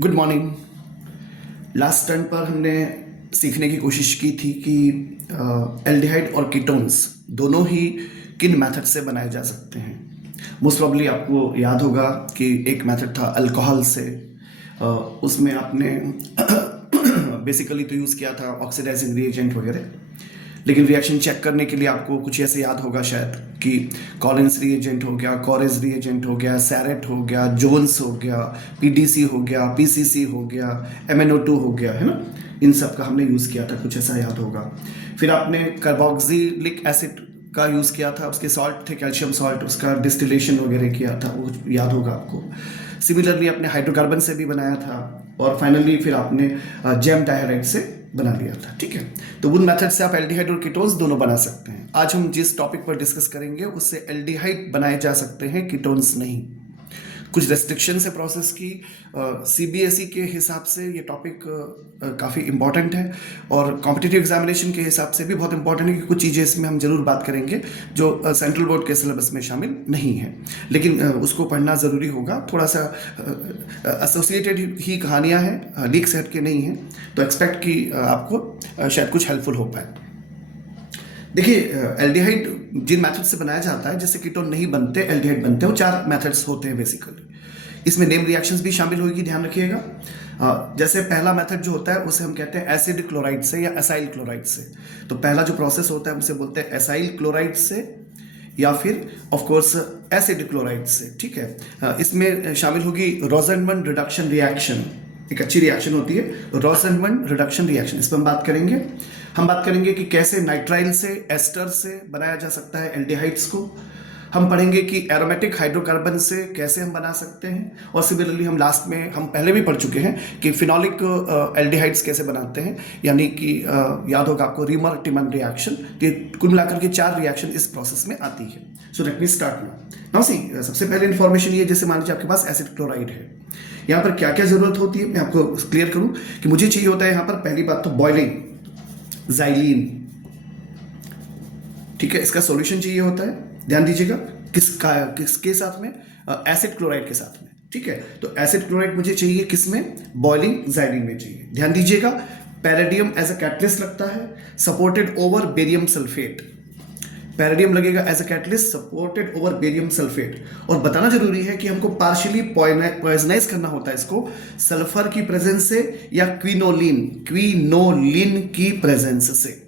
Good morning. Last turn पर हमने सीखने की कोशिश की थी कि एल्डिहाइड और कीटोन्स दोनों ही किन मेथड से बनाए जा सकते हैं। मोस्ट प्रॉब्ली आपको याद होगा कि एक मेथड था अल्कोहल से। उसमें आपने बेसिकली तो यूज़ किया था ऑक्सीडाइजिंग रिएजेंट वगैरह, लेकिन रिएक्शन चेक करने के लिए आपको कुछ ऐसे याद होगा शायद कि कॉलिंस रिएजेंट हो गया, कॉरेज रिएजेंट हो गया, सैरेट हो गया, जोन्स हो गया, पीडीसी हो गया, पीसीसी हो गया, MnO2 हो गया, है ना। इन सब का हमने यूज़ किया था, कुछ ऐसा याद होगा। फिर आपने कार्बोक्सिलिक एसिड का यूज़ किया था, उसके सॉल्ट थे कैल्शियम सॉल्ट, उसका डिस्टिलेशन वगैरह किया था, वो याद होगा आपको। सिमिलरली आपने हाइड्रोकार्बन से भी बनाया था, और फाइनली फिर आपने जैम डायहाइड से बना लिया था। ठीक है, तो उन मेथड से आप एल्डिहाइड और कीटोन्स दोनों बना सकते हैं। आज हम जिस टॉपिक पर डिस्कस करेंगे उससे एल्डिहाइड बनाए जा सकते हैं, कीटोन्स नहीं। कुछ रेस्ट्रिक्शन है प्रोसेस की। CBSE के हिसाब से ये टॉपिक काफ़ी इम्पॉर्टेंट है, और कॉम्पिटिटिव एग्जामिनेशन के हिसाब से भी बहुत इंपॉर्टेंट है कि कुछ चीज़ें इसमें हम जरूर बात करेंगे जो सेंट्रल बोर्ड के सिलेबस में शामिल नहीं है, लेकिन उसको पढ़ना ज़रूरी होगा। थोड़ा सा एसोसिएटेड ही कहानियाँ हैं, लीक सेट के नहीं हैं, तो एक्सपेक्ट कि आपको शायद कुछ हेल्पफुल हो पाए। देखिए, एल्डिहाइड जिन मेथड से बनाया जाता है, जैसे कीटोन नहीं बनते एल्डिहाइड बनते हैं, वो 4 मेथड्स होते हैं बेसिकली। इसमें नेम रिएक्शंस भी शामिल होगी, ध्यान रखिएगा। जैसे पहला मेथड जो होता है उसे हम कहते हैं एसिड क्लोराइड से या एसाइल क्लोराइड से। तो पहला जो प्रोसेस होता है उसे बोलते हैं एसाइल क्लोराइड से, या फिर ऑफ कोर्स एसिड क्लोराइड से। ठीक है, इसमें शामिल होगी रोसेनमन रिडक्शन रिएक्शन, एक अच्छी रिएक्शन होती है रोसेनमन रिडक्शन रिएक्शन। इस पर हम बात करेंगे कि कैसे नाइट्राइल से, एस्टर से बनाया जा सकता है एल्डिहाइड्स को। हम पढ़ेंगे कि एरोमेटिक हाइड्रोकार्बन से कैसे हम बना सकते हैं, और सिमिलरली हम लास्ट में हम पहले भी पढ़ चुके हैं कि फिनोलिक एल्डिहाइड्स कैसे बनाते हैं, यानी कि याद होगा आपको रीमर टिमन रिएक्शन। कुल मिलाकर के 4 रिएक्शन इस प्रोसेस में आती है। So let me start now. See, सबसे पहले इन्फॉर्मेशन ये, जैसे मान लीजिए आपके पास एसिड क्लोराइड है, यहाँ पर क्या क्या जरूरत होती है मैं आपको क्लियर करूं कि मुझे चाहिए होता है यहाँ पर पहली बात तो बॉइलिंग ज़ाइलीन। ठीक है, इसका सॉल्यूशन चाहिए होता है। ध्यान दीजिएगा, किसके साथ में? एसिड क्लोराइड के साथ में। ठीक है, तो एसिड क्लोराइड मुझे चाहिए किसमें? बॉइलिंग ज़ाइलीन में चाहिए। ध्यान दीजिएगा, पैरेडियम एज अ कैटलिस्ट लगता है, supported over barium sulphate. Palladium लगेगा as a catalyst supported over barium sulphate. और बताना जरूरी है कि हमको पार्शियली पॉइजनाइज करना होता है इसको सल्फर की प्रेजेंस से या क्विनोलिन की प्रेजेंस से।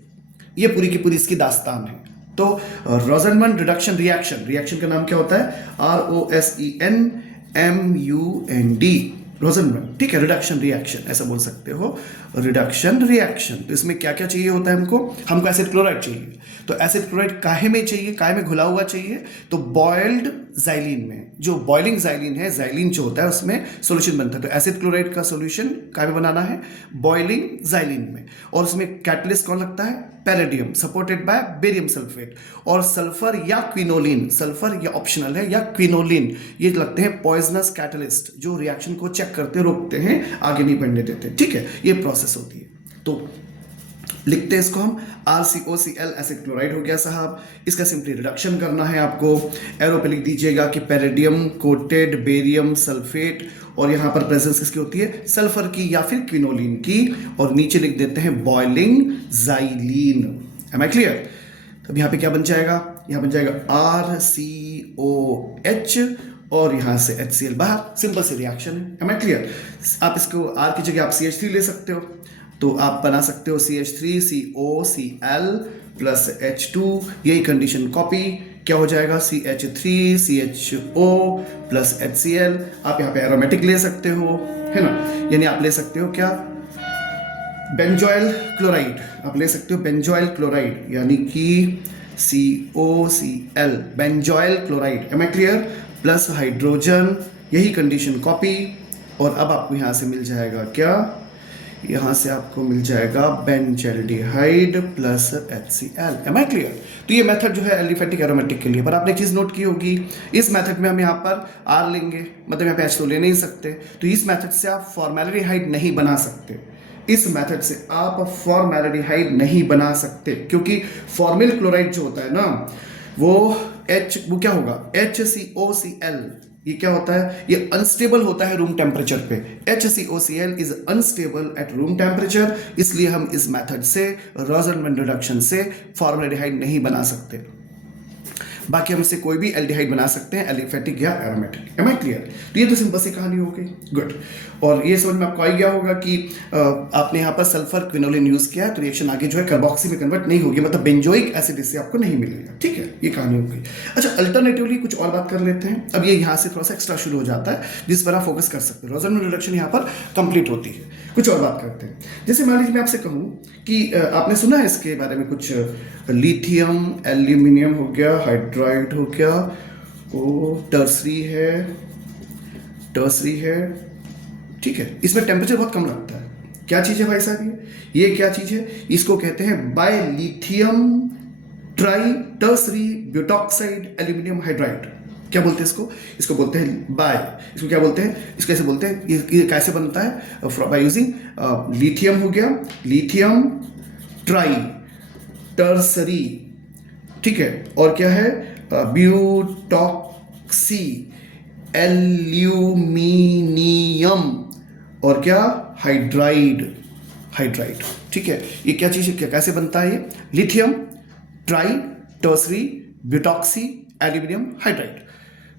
ये पूरी की पूरी इसकी दास्तान है। तो रोसेनमन रिडक्शन रिएक्शन का नाम क्या होता है? ROSENMUND, रोसेनमन। ठीक है, रिडक्शन रिएक्शन ऐसा बोल सकते हो, रिडक्शन रिएक्शन। तो इसमें क्या क्या चाहिए होता है हमको एसिड क्लोराइड चाहिए। तो एसिड क्लोराइड काहे में चाहिए? काहे में घुला हुआ चाहिए? तो बॉइल्ड ज़ाइलीन में। जो बॉइलिंग ज़ाइलीन है, ज़ाइलीन जो होता है उसमें सॉल्यूशन बनता है। तो एसिड क्लोराइड का सॉल्यूशन काहे में बनाना है? बॉइलिंग ज़ाइलीन में। और उसमें कैटलिस्ट कौन लगता है? पैरेडियम सपोर्टेड बाय बेरियम सल्फेट। और सल्फर या क्विनोलिन, सल्फर या ऑप्शनल है, या क्विनोलिन, ये लगते हैं पॉइजनस कैटलिस्ट जो रिएक्शन को चेक करते, रोकते हैं, आगे नहीं बढ़ने देते। ठीक है, ये प्रोसेस होती है। तो लिखते हैं इसको हम RCOCl एसिड क्लोराइड हो गया साहब। इसका सिंपली रिडक्शन करना है आपको। एरो पे लिख दीजिएगा कि पैरेडियम कोटेड बेरियम सल्फेट, और यहाँ पर प्रेजेंस किसकी होती है? सल्फर की या फिर क्विनोलिन की। और नीचे लिख देते हैं boiling xylene. Am I clear? तब यहाँ पे क्या बन जाएगा? यहाँ बन जाएगा RCOH, और यहाँ से HCl बाहर। सिंपल सी रिएक्शन है। Am I clear? आप इसको R की जगह आप CH3 ले सकते हो, तो आप बना सकते हो CH3COCl प्लस H2। यही कंडीशन कॉपी क्या हो जाएगा? CH3CHO plus HCl। आप यहाँ पे एरोमेटिक ले सकते हो, है ना, यानी आप ले सकते हो क्या? Benzoyl chloride. आप ले सकते हो बेंजोइल क्लोराइड, यानी कि COCl, benzoyl chloride. Am I clear? Plus hydrogen, यही कंडीशन कॉपी। और अब आपको यहाँ से मिल जाएगा क्या? यहाँ से आपको मिल जाएगा benzaldehyde plus HCl। Am I clear? तो ये मेथड जो है एलिफेटिक एरोमेटिक के लिए। पर आपने एक चीज़ नोट की होगी, इस मेथड में हम यहाँ पर R लेंगे, मतलब यहाँ पे H तो ले नहीं सकते। तो इस मेथड से आप फॉर्मेल्डिहाइड नहीं बना सकते। इस मेथड से आप फॉर्मेल्डिहाइड नहीं बना सकते, क्योंकि फॉर्मिल क्लोराइड जो होता है ना, वो क्या होगा? HCOCl, ये क्या होता है, ये अनस्टेबल होता है रूम टेम्परेचर पे। HCOCl is unstable at room temperature, इसलिए हम इस मेथड से रोज़नमैन रिडक्शन से फॉर्मल्डिहाइड नहीं बना सकते। बाकी हम इससे कोई भी एल्डिहाइड बना सकते हैं, एलिफेटिक या एरोमेटिक। M I clear? तो ये तो सिंपल सी कहानी हो गई। गुड। और ये समझ में आपको आ गया होगा कि आपने यहाँ पर सल्फर क्विनोलिन यूज किया है तो रिएक्शन आगे जो है कार्बोक्सी में कन्वर्ट नहीं होगी, मतलब बेंजोइक एसिड इससे आपको नहीं मिलेगा। ठीक है, ये कहानी हो गई। अच्छा, अल्टरनेटिवली कुछ और बात कर लेते हैं। अब ये यहाँ से थोड़ा सा एक्स्ट्रा शुरू हो जाता है जिस पर आप फोकस कर सकते हो। रोज़नमैन रिडक्शन यहाँ पर कंप्लीट होती है। कुछ और बात करते हैं। जैसे मान लीजिए मैं आपसे कहूँ कि आपने सुना है इसके बारे में कुछ, लिथियम एल्यूमिनियम हो गया, हाइड्राइड हो गया, वो टर्सरी है, ठीक है। इसमें टेम्परेचर बहुत कम लगता है। क्या चीज़ है भाई साहब ये क्या चीज़ है? इसको कहते हैं बायलिथियम tri tertiary butoxide aluminium hydride. क्या बोलते हैं इसको? इसको बोलते हैं बाय, इसको क्या बोलते हैं, इसको कैसे बोलते हैं, ये कैसे बनता है? बाय यूजिंग लिथियम हो गया, लिथियम ट्राई टर्सरी, ठीक है, और क्या है, ब्यूटॉक्सी एल्यूमिनियम, और क्या, हाइड्राइड, ठीक है। ये क्या चीज़ है, कैसे बनता है? ये lithium tri tertiary butoxy aluminium hydride.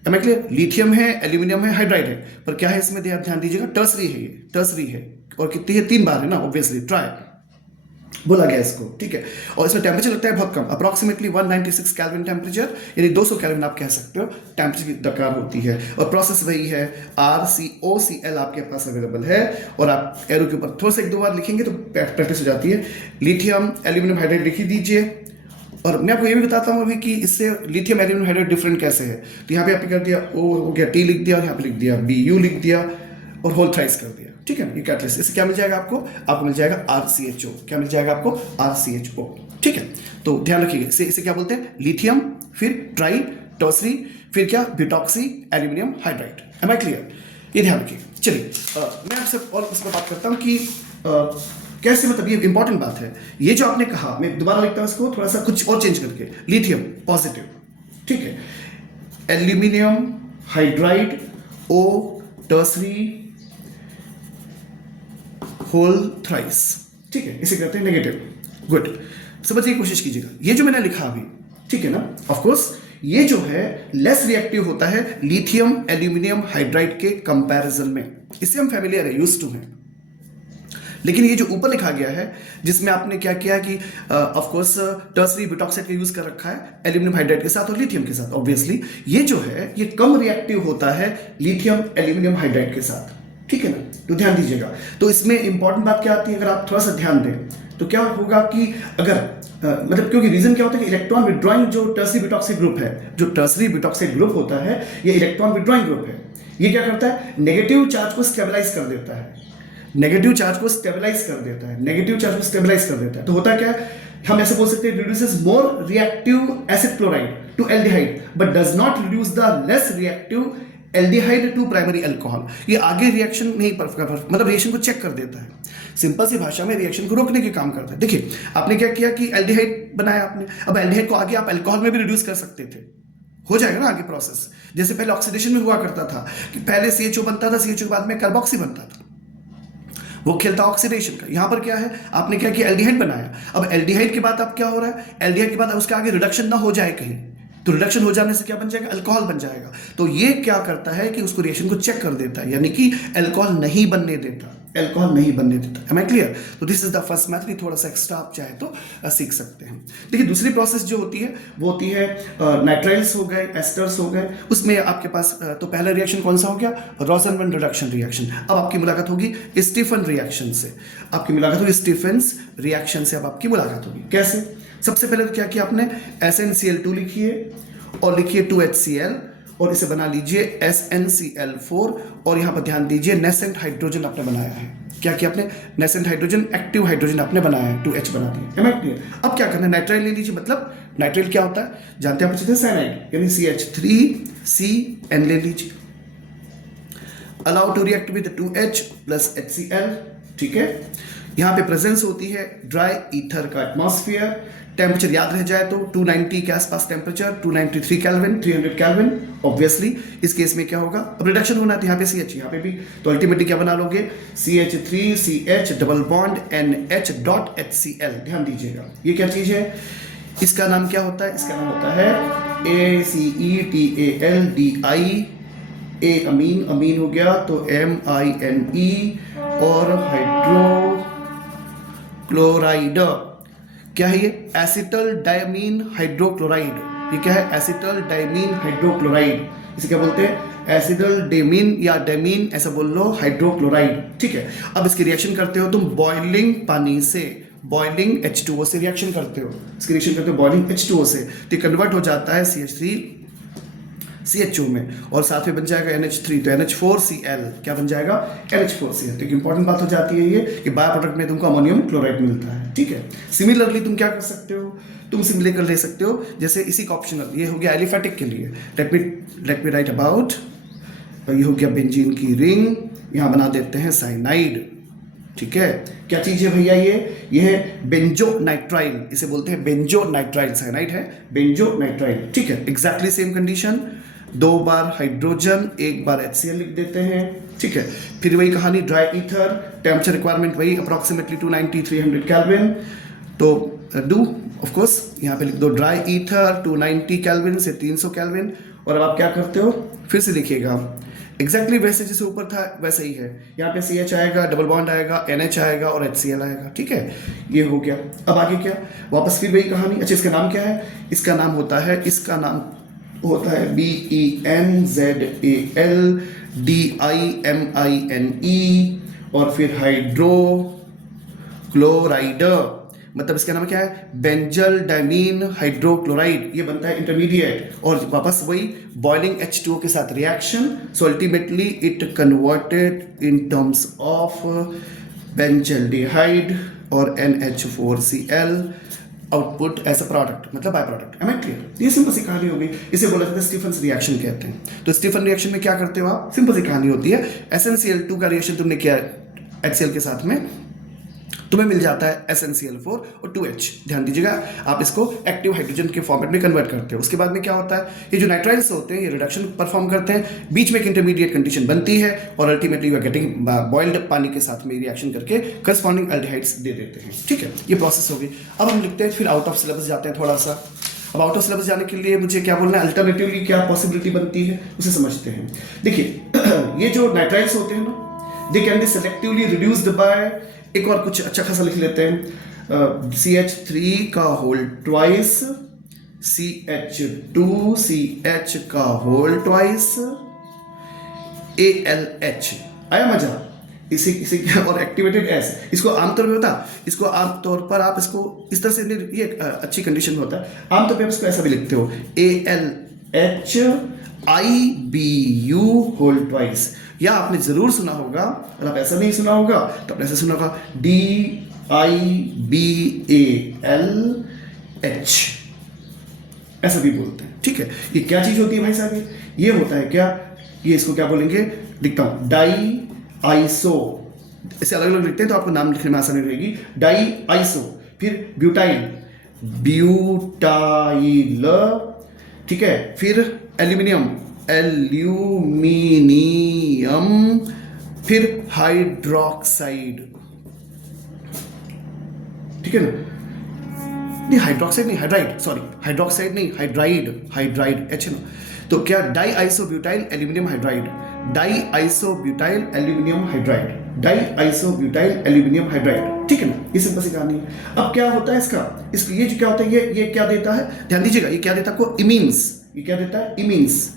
Am I clear? Lithium है, एल्यूमिनियम है, हाइड्राइड है, पर क्या है इसमें ध्यान दीजिएगा, टर्सरी है, ये टर्सरी है, और कितनी है, 3 बार है ना, ऑब्वियसली ट्राई बोला गया इसको, ठीक है। और इसमें टेम्परेचर लगता है बहुत कम, अप्रॉक्सीमेटली 196 केल्विन टेम्परेचर, यानी 200 केल्विन आप कह सकते हो टेम्परेचर की दरकार होती है। और प्रोसेस वही है, RCOCl आपके पास अवेलेबल है, और आप एरो के ऊपर थोड़ा सा 1-2 बार लिखेंगे तो प्रैक्टिस हो जाती है। लिथियम एल्यूमिनियम हाइड्राइड लिख ही दीजिए। और मैं आपको ये भी बताता हूँ अभी कि इससे लिथियम एल्यूमिनियम हाइड्राइड डिफरेंट कैसे है। तो यहाँ पे आपने कर दिया O हो गया, T लिख दिया, और यहाँ पे लिख दिया BU लिख दिया, और होल थ्राइस कर दिया, ठीक है। ये कैटलिस्ट, इससे क्या मिल जाएगा आपको मिल जाएगा RCHO। क्या मिल जाएगा आपको? RCHO, ठीक है। तो ध्यान रखिएगा, इसे क्या बोलते हैं, लिथियम, फिर ट्राई टर्सरी, फिर क्या, butoxy aluminium hydride. Am I clear? ये ध्यान रखिए। चलिए मैं आपसे और इस पर बात करता हूँ कि कैसे, मतलब ये इंपॉर्टेंट बात है। ये जो आपने कहा, मैं दोबारा लिखता हूँ इसको थोड़ा सा कुछ और चेंज करके, लिथियम पॉजिटिव, ठीक है, aluminium hydride O tertiary whole thrice, ठीक है, इसे कहते हैं नेगेटिव। गुड, समझने की कोशिश कीजिएगा। ये जो मैंने लिखा अभी, ठीक है ना, ऑफ कोर्स ये जो है लेस रिएक्टिव होता है लिथियम एल्यूमिनियम हाइड्राइड के कंपैरिजन में, इससे हम फैमिलियर है, यूज्ड टू हैं। लेकिन ये जो ऊपर लिखा गया है, जिसमें आपने क्या किया कि ऑफ कोर्स टर्सरी ब्यूटॉक्साइड का यूज कर रखा है एल्यूमिनियम हाइड्राइड के साथ और लिथियम के साथ, ऑब्वियसली ये जो है ये कम रिएक्टिव होता है लिथियम एल्यूमिनियम हाइड्राइड के साथ, ठीक है ना। तो ध्यान दीजिएगा। तो इसमें इंपॉर्टेंट बात क्या आती है, अगर आप थोड़ा सा ध्यान दें तो क्या होगा कि अगर मतलब क्योंकि रीजन क्या होता है कि इलेक्ट्रॉन विड्रॉइंग जो टर्सरी ब्यूटॉक्साइड ग्रुप है, जो टर्सरी ब्यूटॉक्साइड ग्रुप होता है, ये इलेक्ट्रॉन विड्रॉइंग ग्रुप है। ये क्या करता है, नेगेटिव चार्ज को स्टेबलाइज कर देता है, नेगेटिव चार्ज को स्टेबलाइज कर देता है, नेगेटिव चार्ज को स्टेबलाइज कर देता है। तो होता क्या है, हम ऐसे बोल सकते हैं, reduces more reactive acid chloride to aldehyde but does not reduce the less reactive aldehyde to primary alcohol. ये आगे रिएक्शन नहीं मतलब रिएक्शन को चेक कर देता है, सिंपल सी भाषा में रिएक्शन को रोकने के काम करता है। देखिए आपने क्या किया कि एल्डिहाइड बनाया आपने, अब एल्डिहाइड को आगे आप अल्कोहल में भी रिड्यूस कर सकते थे, हो जाएगा ना आगे प्रोसेस। जैसे पहले ऑक्सीडेशन में हुआ करता था कि पहले CHO बनता था, CHO के बाद में कार्बोक्सी बनता था, वो खेलता ऑक्सीडेशन का। यहां पर क्या है, आपने क्या किया, एल्डिहाइड बनाया। अब एल्डिहाइड के बाद अब क्या हो रहा है, एल्डिहाइड के बाद उसके आगे रिडक्शन ना हो जाए कहीं, तो रिडक्शन हो जाने से क्या बन जाएगा, अल्कोहल बन जाएगा। तो ये क्या करता है कि उसको रिएक्शन को चेक कर देता है, यानी कि अल्कोहल नहीं बनने देता, अल्कोहल नहीं बनने देता। Am I clear? तो this is the first method, थोड़ा सा एक्स्ट्रा आप चाहे तो सीख सकते हैं। देखिए दूसरी प्रोसेस जो होती है वो होती है नाइट्राइल्स हो गए, एस्टर्स हो गए, उसमें आपके पास तो पहला रिएक्शन कौन सा हो गया, रोज़नमैन रिडक्शन रिएक्शन। अब आपकी मुलाकात होगी स्टीफन रिएक्शन से, आपकी मुलाकात होगी स्टीफन्स रिएक्शन से, अब आपकी मुलाकात होगी। कैसे? सबसे पहले तो क्या किया आपने, SnCl2 लिखिए और लिखिए 2HCl और इसे बना लीजिए SnCl4, और यहां पर ध्यान दीजिए नेसेंट हाइड्रोजन आपने बनाया है। क्या किया आपने, नेसेंट हाइड्रोजन, एक्टिव हाइड्रोजन आपने बनाया है, 2H बना दिया। Am I clear? अब क्या करना है, नाइट्राइल ले लीजिए, मतलब नाइट्राइल क्या होता है जानते हैं आप, अच्छे से, साइनाइड, यानी CH3CN ले लीजिए। Allow to react with 2H plus HCl, ठीक है। यहाँ पे प्रेजेंस होती है ड्राई ईथर का एटमॉस्फेयर। टेम्परेचर याद रह जाए तो 290 के आसपास टेम्परेचर, 293 केल्विन, 300 केल्विन। ऑब्वियसली इस केस में क्या होगा, अब रिडक्शन होना है तो यहाँ पे CH, यहाँ पे भी, तो अल्टीमेटली क्या बना लोगे, CH3CH डबल बॉन्ड NH.HCl। ध्यान दीजिएगा ये क्या चीज है, इसका नाम क्या होता है, इसका नाम होता है ACETALDI। ए अमीन, अमीन हो गया तो MINE, और हाइड्रोक्लोराइड क्या है ये, एसिटल डायमीन हाइड्रोक्लोराइड। ये क्या है, एसिटल डायमीन हाइड्रोक्लोराइड। इसे क्या बोलते हैं, एसिटल डेमीन या डेमीन ऐसा बोल लो, हाइड्रोक्लोराइड। ठीक है, अब इसकी रिएक्शन करते हो तुम बॉइलिंग पानी से, बॉइलिंग H2O से रिएक्शन करते हो, इसकी रिएक्शन करते हो बॉइलिंग H2O से, तो कन्वर्ट हो जाता है CH3CHO में, और साथ में बन जाएगा NH3, तो NH4Cl क्या बन जाएगा, NH4Cl। तो एक इंपॉर्टेंट बात हो जाती है ये कि बाय प्रोडक्ट में तुमको अमोनियम क्लोराइड मिलता है। ठीक है, सिमिलरली तुम क्या कर सकते हो, तुम सिमिलर कर ले सकते हो, जैसे इसी का ऑप्शनल, ये हो गया एलिफेटिक के लिए, लेट मी राइट अबाउट, ये हो गया बेंजीन की रिंग, यहाँ बना देते हैं साइनाइड। ठीक है, क्या चीज है भैया, ये है बेंजोनाइट्राइल, इसे बोलते हैं बेंजोनाइट्राइल, साइनाइड है बेंजोनाइट्राइल। ठीक है, एग्जैक्टली सेम कंडीशन, 2 बार हाइड्रोजन 1 बार HCl लिख देते हैं। ठीक है, फिर वही कहानी, ड्राई ईथर, टेम्परेचर रिक्वायरमेंट वही अप्रोक्सीमेटली 290-300 केल्विन, तो डू ऑफ कोर्स यहाँ पे लिख दो ड्राई ईथर 290 केल्विन से 300 केल्विन, और अब आप क्या करते हो, फिर से लिखिएगा एग्जैक्टली वैसे जैसे ऊपर था वैसे ही है, यहाँ पे CH आएगा, डबल बॉन्ड आएगा, NH आएगा और HCl आएगा। ठीक है, ये हो गया। अब आगे क्या, वापस फिर वही कहानी। अच्छा, इसका नाम क्या है, इसका नाम होता है BENZALDIMINE, और फिर हाइड्रोक्लोराइड, मतलब इसका नाम क्या है, बेंजल डाइमीन हाइड्रोक्लोराइड। ये बनता है इंटरमीडिएट, और वापस वही बॉइलिंग H2O के साथ reaction, so ultimately it converted in terms of benzaldehyde और NH4Cl, output as a product, मतलब by product. Am I clear, ये सिंपल सी कहानी हो गई। इसे बोला जाता है स्टीफन्स रिएक्शन कहते हैं। तो स्टीफन रिएक्शन में क्या करते हो आप, सिंपल सी कहानी होती है, SnCl2 का रिएक्शन तुमने किया HCl के साथ में, तुम्हें मिल जाता है SnCl4 और 2H। ध्यान दीजिएगा, आप इसको एक्टिव हाइड्रोजन के फॉर्मेट में कन्वर्ट करते हो। उसके बाद में क्या होता है, ये जो नाइट्राइल्स होते हैं ये रिडक्शन परफॉर्म करते हैं, बीच में एक इंटरमीडिएट कंडीशन बनती है, और ultimately you are getting boiled पानी के साथ में रिएक्शन करके करस्पॉन्डिंग एल्डिहाइड्स दे देते हैं। ठीक है, ये प्रोसेस होगी। अब हम लिखते हैं, फिर आउट ऑफ सिलेबस जाते हैं थोड़ा सा। अब आउट ऑफ सिलेबस जाने के लिए मुझे क्या बोलना है, अल्टरनेटिवली क्या पॉसिबिलिटी बनती है उसे समझते हैं। देखिए ये जो नाइट्राइल्स होते हैं ना, they can be selectively reduced by, एक और कुछ अच्छा खासा लिख लेते हैं, CH3 का होल ट्वाइस, CH2CH का होल ट्वाइस, ALH। आया मजा, इसे क्या, और एक्टिवेटेड S, इसको आमतौर पे होता, इसको आमतौर पर आप इसको इस तरह से, ये अच्छी कंडीशन में होता है, आमतौर पे आप इसको ऐसा भी लिखते हो ALHIBU होल ट्वाइस, या आपने जरूर सुना होगा, और आप ऐसा नहीं सुना होगा तो आपने ऐसा सुना होगा DIBALH, ऐसा भी बोलते हैं। ठीक है, ये क्या चीज होती है भाई साहब, ये होता है क्या, ये इसको क्या बोलेंगे, लिखता हूं डाई आइसो, इसे अलग अलग लिखते हैं तो आपको नाम लिखने में आसानी रहेगी, डाई आइसो, फिर ब्यूटाइल, ब्यूटाइल, ठीक है, फिर एल्यूमिनियम, एल्यूमिनियम, फिर हाइड्रोक्साइड। ठीक है ना, नहीं हाइड्रोक्साइड नहीं, हाइड्राइड, सॉरी हाइड्रोक्साइड नहीं, हाइड्राइड, हाइड्राइड H है ना, तो क्या die isobutyl aluminium hydride, die isobutyl aluminium hydride, die isobutyl aluminium hydride. ठीक है ना, ये सिंपल सी कहानी है। अब क्या होता है इसका, ये जो क्या होता है, ये क्या देता है, ध्यान दीजिएगा, ये क्या देता है आपको, इमीन्स, ये क्या देता है, इमीन्स,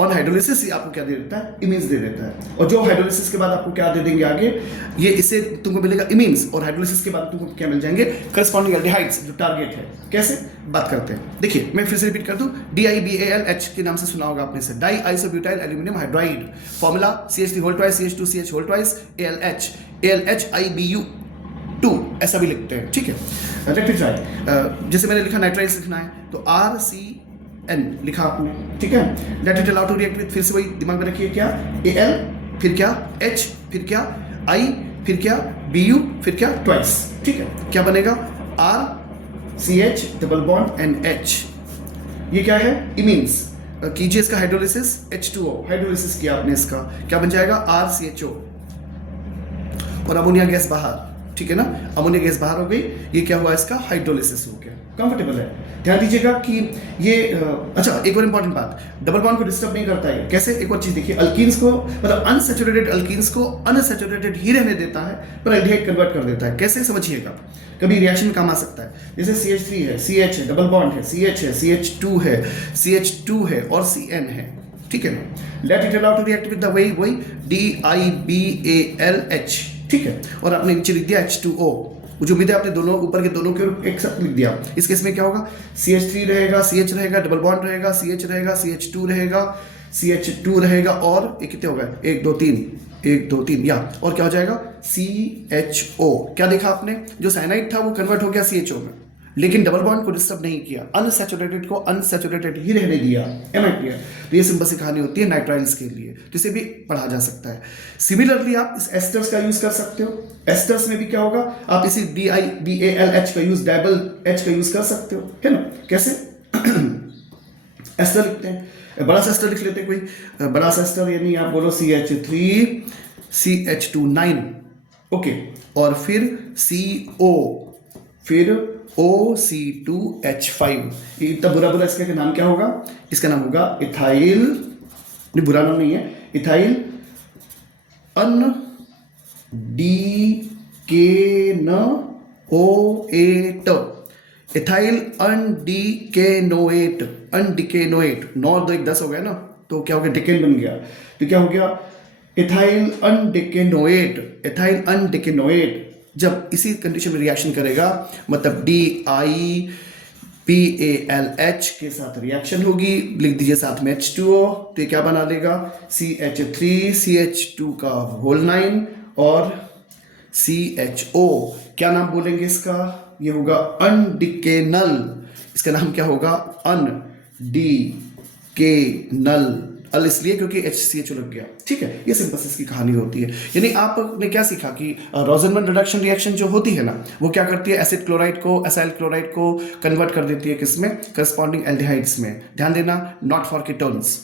ऑन हाइड्रोलिसिस ही आपको क्या दे देता है, इमीन्स दे देता है, और जो हाइड्रोलिसिस के बाद आपको क्या दे देंगे आगे, ये इससे तुमको मिलेगा इमीन्स, और हाइड्रोलिसिस के बाद तुमको क्या मिल जाएंगे, करस्पॉन्डिंग एल्डिहाइड्स, जो टारगेट है। कैसे बात करते हैं, देखिए मैं फिर से रिपीट कर दूं, DIBALH के नाम से सुना होगा आपने, से diisobutyl aluminium hydride, formula CH3 whole twice, CH2CH whole twice, ALH, ALHIBU2, ऐसा भी लिखते हैं। ठीक है, लेट मी ट्राई, जैसे मैंने लिखा नाइट्राइल्स लिखना है तो RCN लिखा आपने। ठीक है, let it allow to react with, फिर से वही दिमाग में रखिए, क्या AL, फिर क्या H, फिर क्या I, फिर क्या Bu, फिर क्या ट्वाइस, ठीक है। क्या बनेगा R CH double bond NH, ये क्या है इमीन्स। कीजिए इसका हाइड्रोलिसिस, H2O हाइड्रोलिसिस किया आपने इसका, क्या बन जाएगा RCHO और अमोनिया गैस बाहर, ठीक है ना, अमोनिया गैस बाहर हो गई, ये क्या हुआ इसका हाइड्रोलिसिस हो गया। कंफर्टेबल है। ध्यान दीजिएगा कि ये अच्छा एक और इंपॉर्टेंट बात, डबल बॉन्ड को डिस्टर्ब नहीं करता है। कैसे, एक और चीज देखिए, अल्कीन्स को मतलब अनसैचुरेटेड अल्कीन्स को अनसैचुरेटेड ही रहने देता है पर एल्डिहाइड कन्वर्ट कर देता है। कैसे समझिएगा, कभी रिएक्शन में काम आ सकता है। जैसे CH3 है, CH है, डबल बॉन्ड है, CH है, CH2 है, CH2 है और CN है, ठीक है ना। Let it allow to react with the वही DIBALH, ठीक है। और आपने नीचे लिख दिया H2O, जो उम्मीद है आपने दोनों ऊपर के दोनों के एक साथ लिख दिया। इस केस में क्या होगा, CH3 रहेगा, CH रहेगा, डबल बॉन्ड रहेगा, CH रहेगा, CH2 रहेगा, CH2 रहेगा और ये कितने हो गए 1 2 3 1 2 3 या, और क्या हो जाएगा CHO। क्या देखा आपने, जो साइनाइड था वो कन्वर्ट हो गया CHO में, लेकिन डबल बॉन्ड को डिस्टर्ब नहीं किया, अनसैचुरेटेड को अनसैचुरेटेड ही रहने दिया। Am I clear. तो ये सिंपल सी कहानी होती है नाइट्राइल्स के लिए, तो इसे भी पढ़ा जा सकता है। सिमिलरली आप इस एस्टर्स का यूज कर सकते हो। एस्टर्स में भी क्या होगा, आप इसी DIBALH का यूज, डाइबल H का यूज कर सकते हो, है ना। कैसे एस्टर लिखते हैं, बड़ा सा एस्टर लिख लेते हैं कोई बड़ा सा एस्टर, यानी आप बोलो CH3 CH2 ओके, और फिर CO, फिर OC2H5। ये इतना बुरा बुरा इसका नाम क्या होगा, इसका नाम होगा इथाइल, नहीं बुरा नाम नहीं है, इथाइल अनडिकेनोएट, इथाइल अनडिकेनोएट, अनडिकेनोएट, 9 2 1 10 हो गया ना, तो क्या हो गया डिकेन बन गया, तो क्या हो गया इथाइल अनडिकेनोएट। इथाइल अनडिकेनोएट जब इसी कंडीशन में रिएक्शन करेगा, मतलब DIPALH के साथ रिएक्शन होगी, लिख दीजिए साथ में H2O, तो ये क्या बना लेगा CH3 CH2 का होल 9 और CHO। क्या नाम बोलेंगे इसका, ये होगा अनडिकेनल, इसका नाम क्या होगा अनडिकेनल, अल इसलिए क्योंकि HCHO लग गया, ठीक है। ये सिंपल इसकी कहानी होती है। यानी आपने क्या सीखा कि रोजनमैन रिडक्शन रिएक्शन जो होती है ना, वो क्या करती है, एसिड क्लोराइड को एसाइल क्लोराइड को कन्वर्ट कर देती है किसमें, करस्पॉन्डिंग एल्डिहाइड्स में। ध्यान देना, नॉट फॉर कीटोन्स।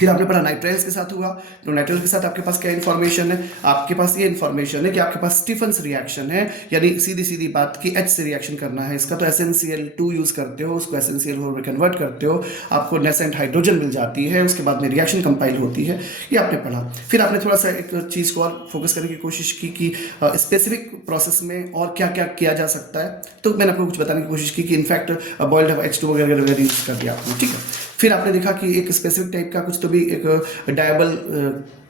फिर आपने पढ़ा नाइट्राइल्स के साथ हुआ, तो नाइट्राइल के साथ आपके पास क्या इन्फॉर्मेशन है, आपके पास ये इन्फॉर्मेशन है कि आपके पास स्टीफन्स रिएक्शन है, यानी सीधी सीधी बात कि H से रिएक्शन करना है इसका, तो SnCl2 यूज करते हो, उसको SnCl4 में कन्वर्ट करते हो, आपको नेसेंट हाइड्रोजन मिल जाती है, उसके बाद में रिएक्शन कंपाइल होती है, ये आपने पढ़ा। फिर आपने थोड़ा सा एक चीज़ को और फोकस करने की कोशिश की कि स्पेसिफिक प्रोसेस में और क्या क्या किया जा सकता है, तो मैंने आपको कुछ बताने की कोशिश की कि इनफैक्ट बॉइल्ड H2 वगैरह यूज कर दिया आपने, ठीक है। फिर आपने देखा कि एक स्पेसिफिक टाइप का कुछ तो भी एक डायबल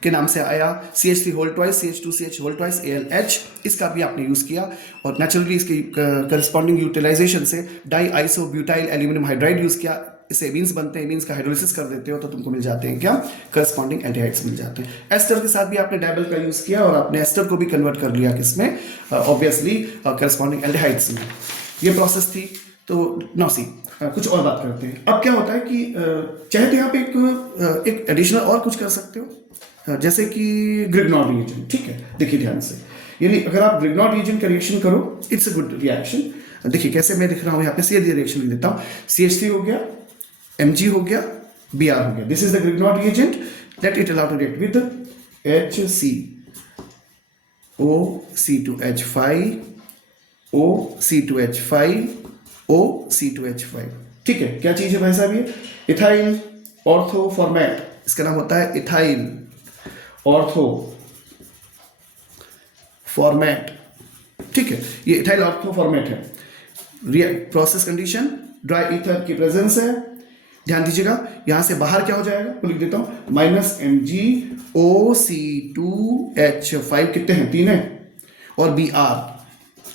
के नाम से आया, CH3 whole twice CH2 CH whole twice ALH, इसका भी आपने यूज़ किया, और नेचुरली इसकी करस्पॉन्डिंग यूटिलाइजेशन से diisobutyl aluminium hydride use किया, इससे एमीन्स बनते हैं, एमीन्स का हाइड्रोलिसिस कर देते हो तो तुमको मिल जाते हैं क्या, करस्पॉन्डिंग एल्डिहाइड्स मिल जाते हैं। एस्टर के साथ भी आपने डायबल का यूज़ किया और आपने एस्टर को भी कन्वर्ट कर लिया किसमें, ऑब्वियसली करस्पॉन्डिंग एल्डिहाइड्स में। ये प्रोसेस थी। तो नौसी कुछ और बात करते हैं। अब क्या होता है कि चाहे तो यहाँ पे एक एडिशनल और कुछ कर सकते हो, जैसे कि ग्रिग्नॉड रिएजेंट, ठीक है। देखिए ध्यान से, यानी अगर आप ग्रिग्नॉड रिएजेंट का रिएक्शन करो, इट्स अ गुड रिएक्शन। देखिए कैसे मैं लिख रहा हूँ यहाँ पे, सीधे रिएक्शन लिख देता हूँ। CH3 हो गया, Mg हो गया, Br हो गया, this is the Grignard reagent, let it allow to react with HCO, C2H5, OC2H5, ठीक है। क्या चीज है भाई साहब, ये इथाइल ऑर्थो फॉर्मेट, इसका नाम होता है इथाइल ऑर्थो फॉर्मेट, ठीक है। ये इथाइल ऑर्थो फॉर्मेट है। प्रोसेस कंडीशन ड्राई ईथर की प्रेजेंस है। ध्यान दीजिएगा, यहां से बाहर क्या हो जाएगा, तो लिख देता हूं -MgOC2H5, कितने हैं, 3 है, और Br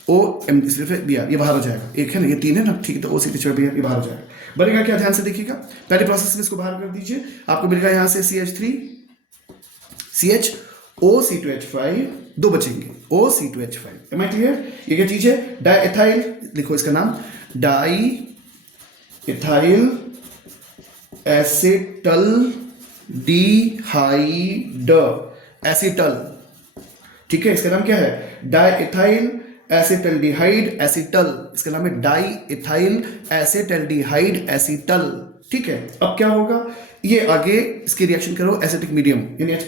OM सिर्फ Br, ये बाहर हो जाएगा, एक है ना, ये 3 है ना, ठीक है। तो OC2H5 Br ये बाहर हो जाएगा। बनेगा क्या, ध्यान से देखिएगा, पहले प्रोसेस में इसको बाहर कर दीजिए, आपको मिलेगा यहां से CH3 CH OC2H5, 2 बचेंगे OC2H5। Am I clear. ये क्या चीज है, डाई एथाइल, लिखो इसका नाम diethyl acetaldehyde acetal ठीक है, इसका नाम क्या है? Diethyl acetaldehyde acetal. इसका नाम है डाईइथाइल एसिटल्डिहाइड एसीटल। ठीक है, अब क्या होगा, ये आगे इसकी रिएक्शन करो एसिटिक मीडियम यानी H+।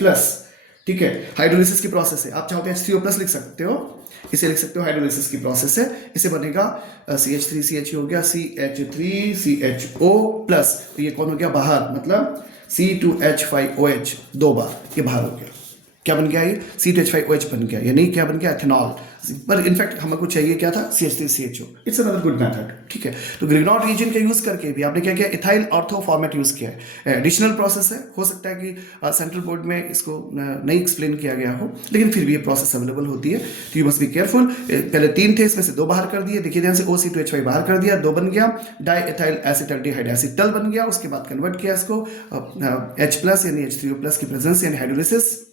ठीक है, हाइड्रोलिसिस की प्रोसेस है, आप चाहो तो H3O+ लिख सकते हो, इसे लिख सकते हो, हाइड्रोलिसिस की प्रोसेस है। इसे बनेगा CH3CH हो गया, CH3CHO+, तो ये कौन हो गया बाहर, मतलब C2H5OH, 2 बार ये बाहर हो गया। क्या बन गया ये? C2H5OH बन गया, यानी क्या बन गया? एथेनॉल। पर इनफैक्ट हमको चाहिए क्या था? CH3CHO। It's another good method. ठीक है, तो ग्रिग्नॉट रीजन का यूज करके भी आपने क्या किया? इथाइल ऑर्थो फॉर्मेट यूज किया है। एडिशनल प्रोसेस है, हो सकता है कि सेंट्रल बोर्ड में इसको नहीं एक्सप्लेन किया गया हो, लेकिन फिर भी ये प्रोसेस अवेलेबल होती है, तो यू मस्ट बी केयरफुल। पहले 3 थे, इसमें से 2 बाहर कर दिए, देखिए ध्यान से, OC2H5 बाहर कर दिया, 2 बन गया, डाईइथाइल एसिटल्डिहाइड एसीटल बन गया। उसके बाद कन्वर्ट किया इसको H+ यानी H3O+ की प्रेजेंस यानी hydrolysis,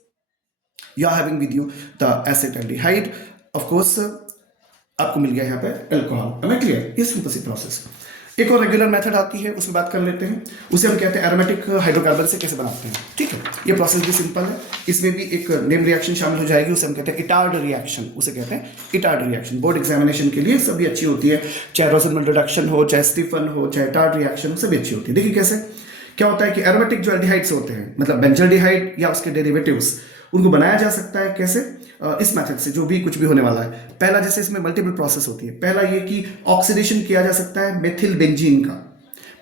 you are having with you the acetaldehyde, of course आपको मिल गया यहाँ पे अल्कोहल। am I clear? ये सिंपल सी प्रोसेस। एक और रेगुलर मेथड आती है, उसमें बात कर लेते हैं, उसे हम कहते हैं एरोमेटिक हाइड्रोकार्बन से कैसे बनाते हैं। ठीक है, ये प्रोसेस भी सिंपल है, इसमें भी एक नेम रिएक्शन शामिल हो जाएगी, उसे हम कहते हैं इटार्ड रिएक्शन। उसे कहते हैं इटार्ड रिएक्शन। बोर्ड एग्जामिनेशन के लिए सभी अच्छी होती है, चाहे रोसेनमल रिडक्शन हो, चाहे स्टीफन हो, चाहे इटार्ड रिएक्शन हो, सभी अच्छी होती है। देखिए कैसे क्या होता है कि एरोमेटिक जो एल्डिहाइड्स होते हैं, मतलब बेंजल्डिहाइड या उसके डेरिवेटिव्स, उनको बनाया जा सकता है कैसे? इस मेथड से, जो भी कुछ भी होने वाला है। पहला, जैसे इसमें मल्टीपल प्रोसेस होती है, पहला ये कि ऑक्सीडेशन किया जा सकता है मेथिल बेंजीन का,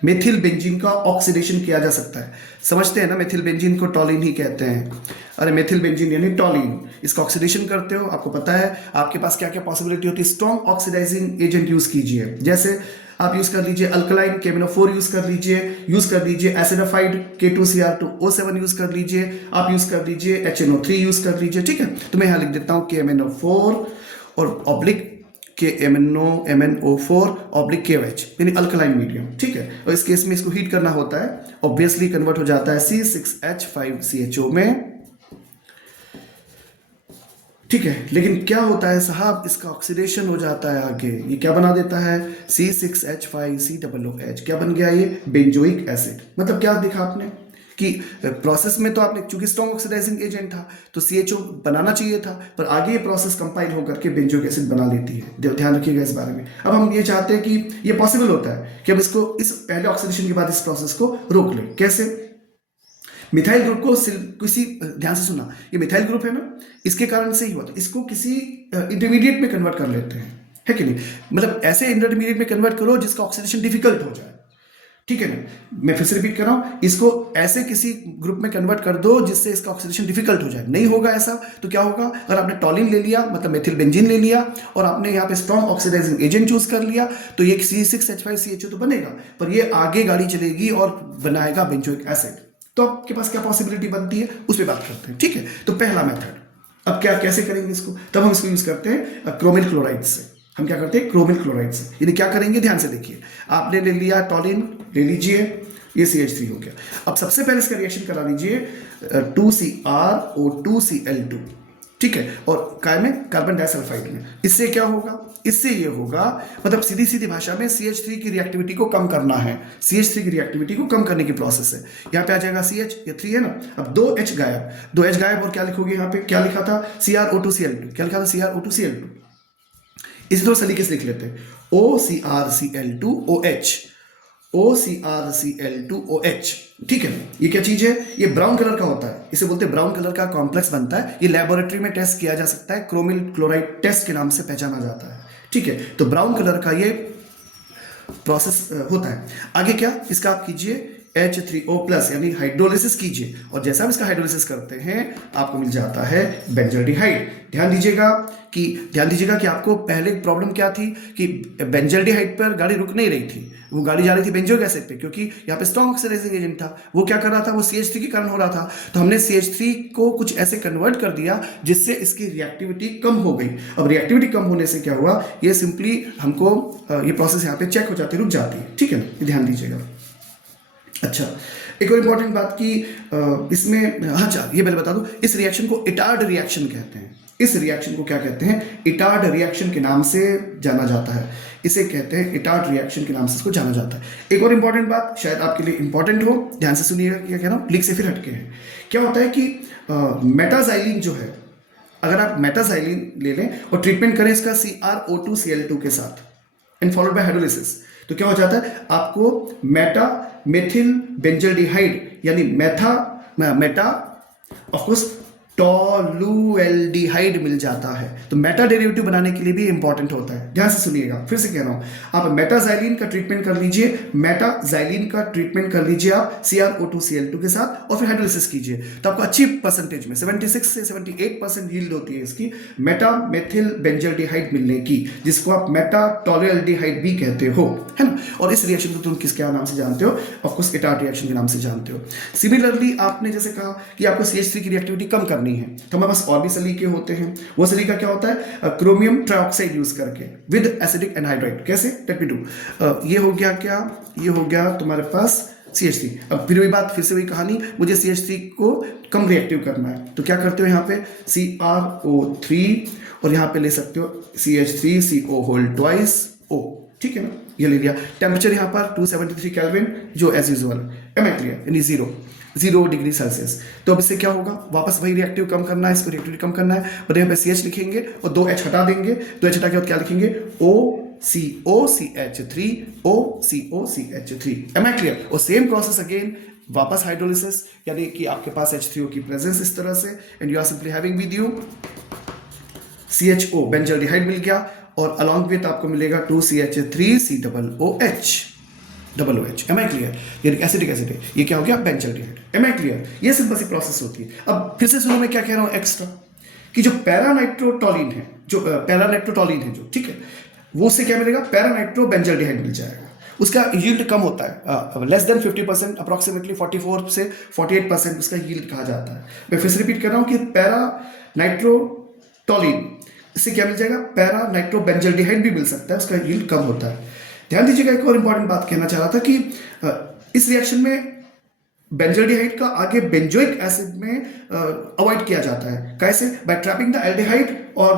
मेथिल बेंजीन का ऑक्सीडेशन किया जा सकता है। समझते हैं ना, मेथिल बेंजीन को टॉलिन ही कहते हैं। अरे मेथिल बेंजीन यानी टॉलिन, इसका ऑक्सीडेशन करते हो, आपको पता है आपके पास क्या क्या पॉसिबिलिटी होती है। स्ट्रॉन्ग ऑक्सीडाइजिंग एजेंट यूज कीजिए, जैसे आप यूज कर लीजिए अल्कलाइन KMnO4 यूज कर लीजिए एसिडिफाइड K2Cr2O7 यूज कर लीजिए, आप यूज कर लीजिए HNO3 यूज कर लीजिए। ठीक है, तो मैं यहाँ लिख देता हूँ KMnO4 और ऑब्लिक MnO4 ऑब्लिक KOH यानी अल्कलाइन मीडियम। ठीक है, और इस केस में इसको हीट करना होता है, ऑब्वियसली कन्वर्ट हो जाता है C6H5CHO में। ठीक है, लेकिन क्या होता है साहब, इसका ऑक्सीडेशन हो जाता है आगे, ये क्या बना देता है? C6H5COOH। क्या बन गया ये? Benzoic acid. मतलब क्या देखा आपने कि प्रोसेस में तो आपने, चूंकि स्ट्रॉन्ग ऑक्सीडाइजिंग एजेंट था तो CHO बनाना चाहिए था, पर आगे ये प्रोसेस कंपाइल होकर के बेंजोइक एसिड बना लेती है। ध्यान रखिएगा इस बारे में। अब हम ये चाहते हैं कि ये पॉसिबल होता है कि हम इसको, इस पहले ऑक्सीडेशन के बाद इस प्रोसेस को रोक लें। कैसे? मिथाइल ग्रुप को किसी, ध्यान से सुनना, ये मिथाइल ग्रुप है ना, इसके कारण से ही हुआ, तो इसको किसी इंटरमीडिएट में कन्वर्ट कर लेते हैं, है कि नहीं? मतलब ऐसे इंटरमीडिएट में कन्वर्ट करो जिसका ऑक्सीडेशन डिफिकल्ट हो जाए। ठीक है ना, मैं फिर से रिपीट कर रहा हूं, इसको ऐसे किसी ग्रुप में कन्वर्ट कर दो जिससे इसका ऑक्सीडेशन डिफिकल्ट हो जाए। नहीं होगा ऐसा तो क्या होगा? अगर आपने टॉलिन ले लिया, मतलब मेथिल बेंजीन ले लिया, और आपने यहाँ पे स्ट्रॉन्ग ऑक्सीडाइजिंग एजेंट चूज कर लिया, तो ये C6H5CHO तो बनेगा, पर ये आगे गाड़ी चलेगी और बनाएगा बेंजोइक एसिड। तो आपके पास क्या पॉसिबिलिटी बनती है, उस पर बात करते हैं। ठीक है, तो पहला मेथड, अब क्या कैसे करेंगे इसको? तब हम इसको यूज करते हैं क्रोमिल क्लोराइड से। हम क्या करते हैं? क्रोमिल क्लोराइड से। यानी क्या करेंगे, ध्यान से देखिए, आपने ले लिया टॉलिन, ले लीजिए, ये CH3 हो गया। अब सबसे पहले इसका रिएक्शन करा लीजिए 2CrO2Cl2। ठीक है, और काय में? कार्बन डाइसल्फाइड में। इससे क्या होगा? इससे ये होगा, मतलब सीधी सीधी भाषा में CH3 की रिएक्टिविटी को कम करना है, CH3 की रिएक्टिविटी को कम करने की प्रोसेस है। यहाँ पे आ जाएगा CH, ये 3 है ना, अब 2H गायब, 2H गायब, और क्या लिखोगे यहाँ पे? क्या लिखा था? CrO2Cl2। क्या लिखा था? CrO2Cl2। इसी तरह सलीके से लिख लेते हैं, OCrCl2OH, OCrCl2OH। ठीक है, ये क्या चीज है? ये ब्राउन कलर का होता है, इसे बोलते हैं ब्राउन कलर का कॉम्प्लेक्स बनता है। ये लेबोरेटरी में टेस्ट किया जा सकता है, क्रोमिल क्लोराइड टेस्ट के नाम से पहचाना जाता है। ठीक है, तो ब्राउन कलर का ये प्रोसेस होता है। आगे क्या इसका आप कीजिए H3O+ यानी हाइड्रोलिसिस कीजिए, और जैसा आप इसका हाइड्रोलिसिस करते हैं आपको मिल जाता है बेंजल्डिहाइड। ध्यान दीजिएगा कि आपको पहले प्रॉब्लम क्या थी कि बेंजल्डिहाइड पर गाड़ी रुक नहीं रही थी, वो गाड़ी जा रही थी बेंजोइक एसिड पे, क्योंकि यहाँ पे स्ट्रॉन्ग ऑक्सीडाइजिंग एजेंट था। वो क्या कर रहा था? वो CH3 के कारण हो रहा था, तो हमने CH3 को कुछ ऐसे कन्वर्ट कर दिया जिससे इसकी रिएक्टिविटी कम हो गई। अब रिएक्टिविटी कम होने से क्या हुआ? ये सिंपली हमको ये प्रोसेस यहाँ पे चेक हो जाती है, रुक जाती है। ठीक है ना, ध्यान दीजिएगा। अच्छा, एक और इंपॉर्टेंट बात की इसमें, अच्छा ये पहले बता दूं, इस रिएक्शन को इटार्ड रिएक्शन कहते हैं। इस रिएक्शन को क्या कहते हैं? इटार्ड रिएक्शन के नाम से जाना जाता है। इसे कहते हैं इटार्ड रिएक्शन के नाम से इसको जाना जाता है। एक और इंपॉर्टेंट बात शायद आपके लिए इंपॉर्टेंट हो, ध्यान से सुनिएगा, क्या कह रहा हूं, लीक से फिर हटके हैं। क्या होता है कि मेटाजाइलिन जो है, अगर आप मेटाजाइलिन ले लें और ट्रीटमेंट करें इसका CrO2Cl2 के साथ एंड फॉलोड बाय हाइड्रोलिसिस, तो क्या हो जाता है, आपको मेटा मेथिल बेंजल्डिहाइड यानी मेटा ऑफकोर्स टोलुएल्डिहाइड मिल जाता है। तो मेटा डेरिवेटिव बनाने के लिए भी इंपॉर्टेंट होता है। ध्यान से सुनिएगा, फिर से कह रहा हूं, आप मेटाजाइलिन का ट्रीटमेंट कर लीजिए, मेटाजाइलिन का ट्रीटमेंट कर लीजिए आप CrO2Cl2 के साथ और फिर हाइड्रोलिसिस कीजिए, तो आपको अच्छी परसेंटेज में 76 से 78% यील्ड होती है इसकी मेटा मेथिल बेंजल्डिहाइड मिलने की, जिसको आप मेटा टोलुएल्डिहाइड भी कहते हो, है ना। और इस रिएक्शन को तुम किसके नाम से जानते हो, ऑफकोर्स इटार्ड रिएक्शन के नाम से जानते हो। सिमिलरली आपने जैसे कहा कि आपको CH3 की रिएक्टिविटी कम करनी है, तो हमारे पास और भी सलीके होते हैं। वो सलीका क्या होता है, क्रोमियम ट्राइऑक्साइड यूज करके विद एसिडिक एनहाइड्राइड। कैसे, लेट मी डू, ये हो गया क्या, ये हो गया तुम्हारे पास CH3। अब फिर वही बात, फिर से वही कहानी, मुझे CH3 को कम रिएक्टिव करना है, तो क्या करते हो, यहाँ पे CrO3 और यहाँ पे ले सकते हो CH3CO होल ट्वाइस O, ठीक है ना, ये ले लिया। टेम्परेचर यहाँ पर 273 केल्विन, जो एज यूजुअल क्लियर, यानी 0 डिग्री सेल्सियस। तो अब इससे क्या होगा, वापस वही रिएक्टिव कम करना है, इसको रिएक्टिविटी कम करना है, और यहाँ पे CH लिखेंगे और 2H हटा देंगे, 2H हटा के बाद क्या लिखेंगे, OCOCH3 OCOCH3। Am I clear. और सेम प्रोसेस अगेन, वापस हाइड्रोलिसिस, यानी कि आपके पास H3O की प्रेजेंस इस तरह से, and you are simply having with you CHO benzaldehyde मिल गया, और अलॉन्ग विथ आपको मिलेगा 2CH3COOH double OH। Am I clear, यानी एसिडिक एसिड है, ये क्या हो गया, बेंजल्डिहाइड। एम आई क्लियर, ये सिंपल सी प्रोसेस होती है। अब फिर से सुनो मैं क्या कह रहा हूं एक्स्ट्रा, कि जो पैरानाइट्रोटोलिन है, जो ठीक है, वो उससे क्या मिलेगा, पैरानाइट्रो बेंजल्डिहाइड मिल जाएगा। उसका यील्ड कम होता है, लेस देन 50%, अप्रोक्सीमेटली 44 से 48% उसका यील्ड कहा जाता है। मैं फिर से रिपीट कर रहा हूं कि पैरानाइट्रोटोलिन, इससे क्या मिल जाएगा, पैरानाइट्रो बेंजल्डिहाइड भी मिल सकता है, उसका यील्ड कम होता है। ध्यान दीजिएगा, एक और इंपॉर्टेंट बात कहना चाह रहा था कि इस रिएक्शन में बेंजल्डिहाइड का आगे बेंजोइक एसिड में अवॉइड किया जाता है। कैसे, बाय ट्रैपिंग द एल्डिहाइड, और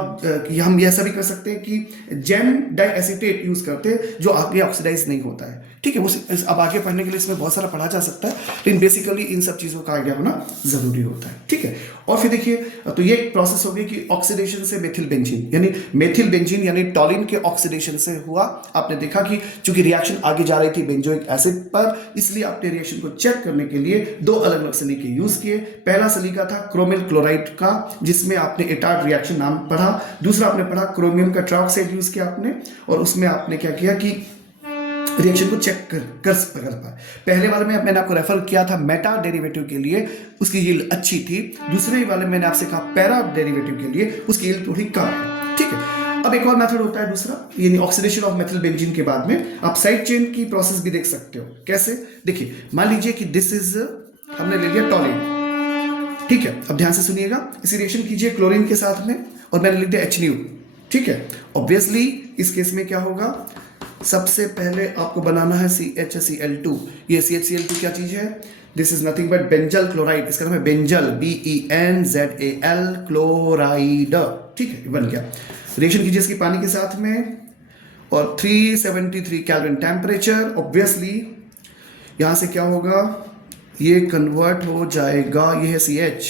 हम ऐसा भी कर सकते हैं कि जेम डाइएसीटेट यूज करते हैं, जो आगे ऑक्सीडाइज नहीं होता है, ठीक है। वो अब आगे पढ़ने के लिए इसमें बहुत सारा पढ़ा जा सकता है, लेकिन बेसिकली इन सब चीज़ों का आइडिया होना जरूरी होता है, ठीक है। और फिर देखिए, तो ये प्रोसेस हो गई कि ऑक्सीडेशन से मेथिल बेंजीन यानी टॉलिन के ऑक्सीडेशन से हुआ। आपने देखा कि चूंकि रिएक्शन आगे जा रही थी बेंजोइक एसिड पर, इसलिए आपने रिएक्शन को चेक करने के लिए दो अलग अलग सलीके यूज किए। पहला सलीका था क्रोमिल क्लोराइड का, जिसमें आपने इटार्ड रिएक्शन नाम पढ़ा। दूसरा आपने पढ़ा क्रोमियम का ट्राइऑक्साइड यूज किया आपने, और उसमें आपने क्या किया कि रिएक्शन को चेक कर पाए। पहले वाले में मैंने आपको रेफर किया था मेटा डेरिवेटिव के लिए, उसकी यील्ड अच्छी थी। दूसरे वाले में मैंने आपसे कहा पैरा डेरिवेटिव के लिए, उसकी यील्ड थोड़ी कम है, ठीक है। अब एक और मेथड होता है दूसरा, यानी ऑक्सीडेशन ऑफ मेथिल बेंजीन के बाद में आप साइड चेन की प्रोसेस भी देख सकते हो। कैसे, देखिए, मान लीजिए कि दिस इज, हमने ले लिया टॉलिन, ठीक है। अब ध्यान से सुनिएगा, इसी रिएक्शन कीजिए क्लोरीन के साथ में, और मैंने लिख दिया HNU, ठीक है। ऑब्वियसली इस केस में क्या होगा, सबसे पहले आपको बनाना है CHCl2। ये CHCl2 क्या चीज है, this is nothing but benzyl chloride, इसका नाम है बेंजल, BENZAL क्लोराइड, ठीक है, बन गया। रिएक्शन कीजिए इसकी पानी के साथ में, और 373 केल्विन टेम्परेचर। ऑब्वियसली यहां से क्या होगा, ये कन्वर्ट हो जाएगा, ये है CH,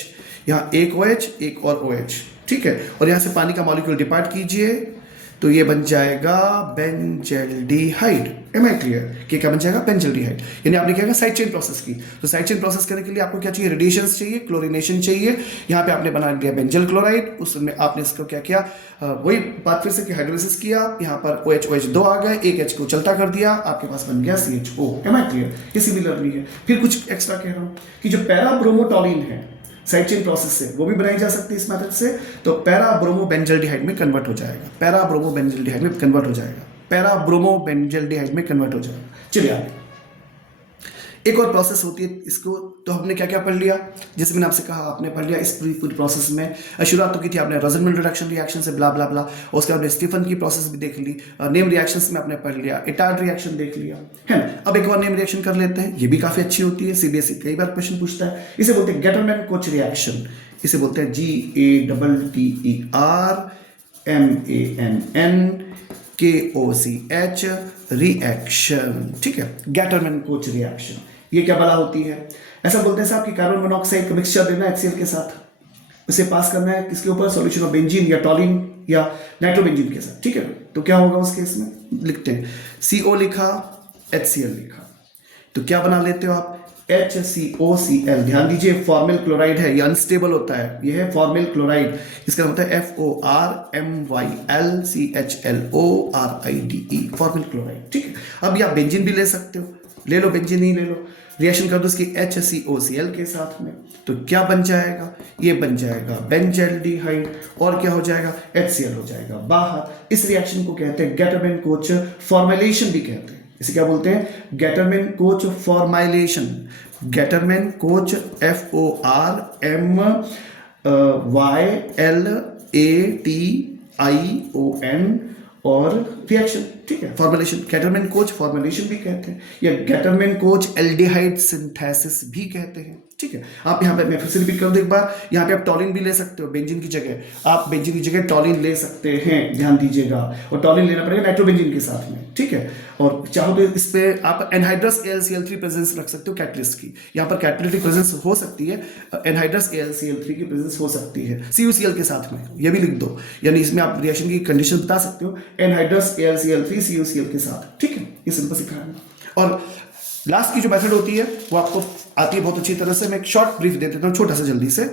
यहाँ एक OH एक और OH, ठीक है। और यहां से पानी का मॉलिक्यूल डिपार्ट कीजिए, तो ये बन जाएगा बेंजल्डिहाइड। एम आई क्लियर, कि क्या बन जाएगा, बेंजल्डिहाइड। यानी आपने क्या किया, साइड चेन प्रोसेस की। तो साइड चेन प्रोसेस करने के लिए आपको क्या चाहिए, रेडिएशंस चाहिए, क्लोरीनेशन चाहिए। यहाँ पे आपने बना दिया बेंजल क्लोराइड, उसमें आपने इसको क्या किया, वही बात फिर से कि हाइड्रोलिसिस किया, यहाँ पर OH दो आ गए, एक H को चलता कर दिया, आपके पास बन गया CHO। एम आई क्लियर, ये सिमिलरली है। फिर कुछ एक्स्ट्रा कह रहा हूँ कि जो पैराब्रोमोटोलिन है साइड चेन प्रोसेस से, वो भी बनाई जा सकती है इस मेथड से, तो पैराब्रोमोबेंजल्डिहाइड में कन्वर्ट हो जाएगा, पैराब्रोमोबेंजल्डिहाइड में कन्वर्ट हो जाएगा। चलिए आगे, एक और प्रोसेस होती है इसको, तो हमने क्या क्या पढ़ लिया, जैसे मैंने आपसे कहा, आपने पढ़ लिया इस पूरी प्रोसेस में शुरुआत तो की थी आपने रोजेनमिल रिडक्शन रिएक्शन से, ब्ला ब्ला ब्ला, और उसके बाद स्टीफन की प्रोसेस भी देख ली, नेम रिएक्शंस में आपने पढ़ लिया, इटार्ड रिएक्शन देख लिया, है ना। अब एक और नेम रिएक्शन कर लेते हैं, ये भी काफी अच्छी होती है, CBSE कई बार क्वेश्चन पूछता है। इसे बोलते हैं गेटरमैन कोच रिएक्शन, इसे बोलते हैं GATTERMANNKOCH रिएक्शन, ठीक है, गेटरमैन कोच रिएक्शन। ये क्या बला होती है, ऐसा बोलते हैं साहब कि कार्बन मोनोऑक्साइड का मिक्सचर देना HCl के साथ, उसे पास करना है किसके ऊपर, सॉल्यूशन ऑफ बेंजीन या टॉलिन या नाइट्रोबेंजीन के साथ, ठीक है। तो क्या होगा उस केस में, लिखते हैं CO लिखा, HCl लिखा, तो क्या बना लेते हो आप, HCOCl। ध्यान दीजिए फॉर्मिल क्लोराइड है, ये अनस्टेबल होता है, ये है फॉर्मिल क्लोराइड, इसका होता है FORMYLCHLORIDE, फॉर्मिल क्लोराइड, ठीक है। अब आप बेंजीन भी ले सकते हो, ले लो बेंजीन, नहीं ले लो, रिएक्शन कर दो इसकी HCOCl के साथ में, तो क्या बन जाएगा, ये बन जाएगा बेंजल्डिहाइड, और क्या हो जाएगा, HCl हो जाएगा बाहर। इस रिएक्शन को कहते हैं गैटरमैन-कोच फॉर्मेलेशन भी कहते हैं। इसे क्या बोलते हैं, गैटरमैन-कोच फॉर्मेलेशन। गैटरमैन-कोच FORMYLATION और रिएक्शन, ठीक है, फॉर्मुलेशन, गैटरमैन-कोच फॉर्मुलेशन भी कहते हैं, या गैटरमैन-कोच एल्डिहाइड सिंथेसिस भी कहते हैं, ठीक है। आप यहाँ पे, मैं फिर से रिपीट कर दूं एक बार, यहाँ पे आप टॉलिन भी ले सकते हो बेंजीन की जगह, आप बेंजीन की जगह टॉलिन ले सकते हैं, ध्यान दीजिएगा, और टॉलिन लेना पड़ेगा नाइट्रोबेंजीन के साथ में, ठीक है। और चाहो तो इस पे आप एनहाइड्रस AlCl3 प्रेजेंस रख सकते हो कैटलिस्ट की, यहाँ पर कैटालिटिक प्रेजेंस हो सकती है, एनहाइड्रस AlCl3 की प्रेजेंस हो सकती है CuCl के साथ में, ये भी लिख दो, यानी इसमें आप रिएक्शन की कंडीशन बता सकते हो एनहाइड्रस AlCl3 CuCl के साथ, ठीक है। ये सिंपल सिखाया। और लास्ट की जो मेथड होती है वो आपको आती है बहुत अच्छी तरह से, मैं एक शॉर्ट ब्रीफ दे देता हूँ छोटा सा जल्दी से।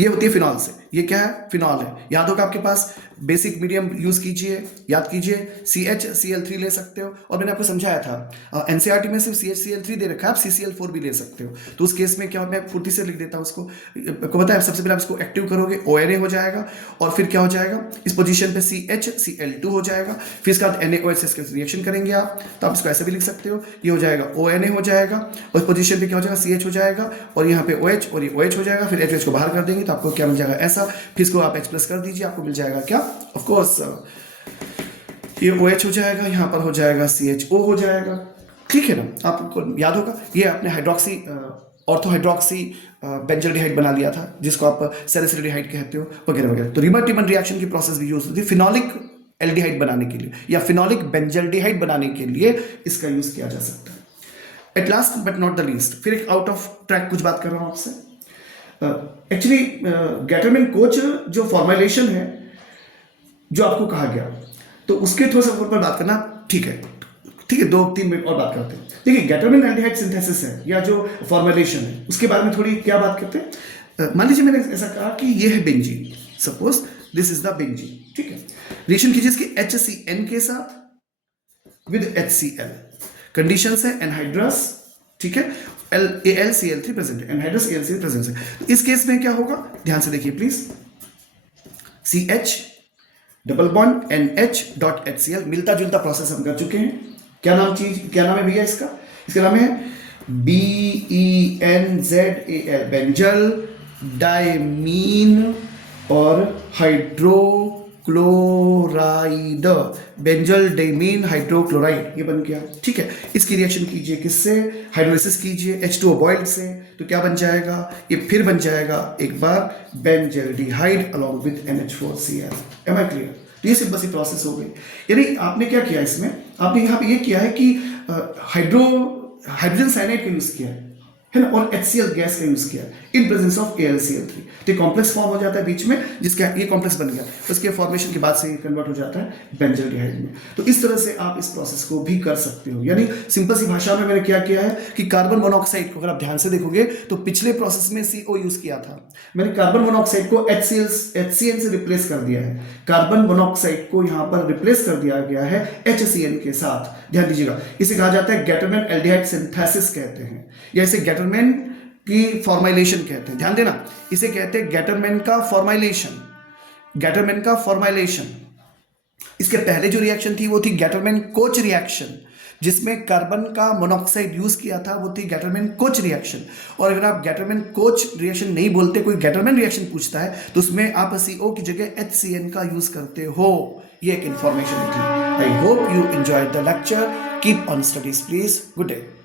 ये होती है फिनॉल से, ये क्या है, फिनॉल है, याद होगा आपके पास, बेसिक मीडियम यूज कीजिए, याद कीजिए, CHCl3 ले सकते हो, और मैंने आपको समझाया था NCERT में सिर्फ CHCl3 दे रखा है, आप CCl4 भी ले सकते हो। तो उस केस में क्या, मैं फुर्ती से लिख देता हूँ उसको, आपको पता है सबसे पहले आप इसको एक्टिव करोगे, ONA हो जाएगा, और फिर क्या हो जाएगा, इस पोजीशन पे CHCl2 हो जाएगा, फिर इसके बाद NaOH से रिएक्शन करेंगे आप, तो आप इसको ऐसे भी लिख सकते हो, ये हो जाएगा ONA हो जाएगा, और इस पोजीशन पे क्या हो जाएगा, CH हो जाएगा, और यहाँ पे OH और ये OH हो जाएगा, फिर HOH को बाहर कर देंगे तो आपको क्या मिल जाएगा ऐसा, फिर इसको आप H+ कर दीजिए, आपको मिल जाएगा क्या, ऑफ कोर्स ये OH हो जाएगा, यहाँ पर हो जाएगा CHO हो जाएगा, ठीक है ना, आपको याद होगा, ये आपने हाइड्रोक्सी ऑर्थोहाइड्रोक्सी बेंजल्डिहाइड बना लिया था, जिसको आप सैलिसिलिडिहाइड कहते हो, वगैरह वगैरह। तो रिमर-टिमन रिएक्शन की प्रोसेस भी यूज होती है फिनोलिक एल्डिहाइड बनाने के लिए, या फिनोलिक बेंजल्डिहाइड बनाने के लिए इसका यूज किया जा सकता है। At last but not the least, फिर एक आउट ऑफ ट्रैक कुछ बात कर रहा हूं आपसे। एक्चुअली गैटरमैन-कोच जो फॉर्मुलेशन है जो आपको कहा गया, तो उसके थोड़ा सा ऊपर बात करना, ठीक है, ठीक है, 2-3 मिनट और बात करते हैं। देखिए गैटरमैन एल्डिहाइड सिंथेसिस है या जो फॉर्मुलेशन है उसके बारे में थोड़ी क्या बात करते हैं। मान लीजिए मैंने ऐसा कहा कि ये है benzene, suppose this is the benzene, ठीक है, रिएक्शन कीजिए इसके HCN के साथ विद HCl, कंडीशंस है एनहाइड्रस, ठीक है, AlCl3 प्रेजेंट है, एनहाइड्रस AlCl प्रेजेंट है। तो इस केस में क्या होगा, ध्यान से देखिए please, CH double bond NH.HCl, मिलता जुलता प्रोसेस हम कर चुके हैं। क्या नाम है भैया इसका, इसका नाम है BENZAL, बेंजल डाइमीन और हाइड्रोक्लोराइड, बेंजल डाइमीन हाइड्रोक्लोराइड, ये बन गया, ठीक है। इसकी रिएक्शन कीजिए किससे, हाइड्रोलिसिस कीजिए H2O बॉइल्ड से, तो क्या बन जाएगा, ये फिर बन जाएगा एक बार benzaldehyde along with NH4Cl। Am I clear. तो ये सिंपल सी प्रोसेस हो गई। यानी आपने क्या किया इसमें, आपने यहाँ पे ये किया है कि हाइड्रोजन साइनाइड का यूज किया है ना, और HCl गैस का यूज किया इन प्रेजेंस ऑफ AlCl3, तो कॉम्प्लेक्स फॉर्म हो जाता है बीच में, जिसका ये कॉम्प्लेक्स बन गया, उसके फॉर्मेशन के बाद से कन्वर्ट हो जाता है बेंजल्डिहाइड में। तो इस तरह से आप इस प्रोसेस को भी कर सकते हो। यानी सिंपल सी भाषा में मैंने क्या किया है कि कार्बन मोनोऑक्साइड को अगर आप ध्यान से देखोगे तो पिछले प्रोसेस में CO यूज किया था, मैंने कार्बन मोनोऑक्साइड को HCN से रिप्लेस कर दिया है, कार्बन मोनोऑक्साइड को यहाँ पर रिप्लेस कर दिया गया है HCN के साथ। ध्यान दीजिएगा, इसे कहा जाता है गैटरमैन एल्डिहाइड सिंथेसिस कहते हैं, या इसे गैटरमैन की फॉर्मुलेशन कहते हैं। ध्यान देना, इसे कहते हैं गैटरमैन का फॉर्मुलेशन, गैटरमैन का फॉर्मुलेशन। इसके पहले जो रिएक्शन थी वो थी गैटरमैन-कोच रिएक्शन, जिसमें कार्बन का मोनोऑक्साइड यूज किया था, वो थी गैटरमैन-कोच रिएक्शन। और अगर आप गैटरमैन-कोच रिएक्शन नहीं बोलते, कोई गैटरमैन रिएक्शन पूछता है, तो उसमें आप CO की जगह HCN का यूज करते हो। ये एक इंफॉर्मेशन थी। I hope you enjoyed the lecture. Keep on studies please. Good day.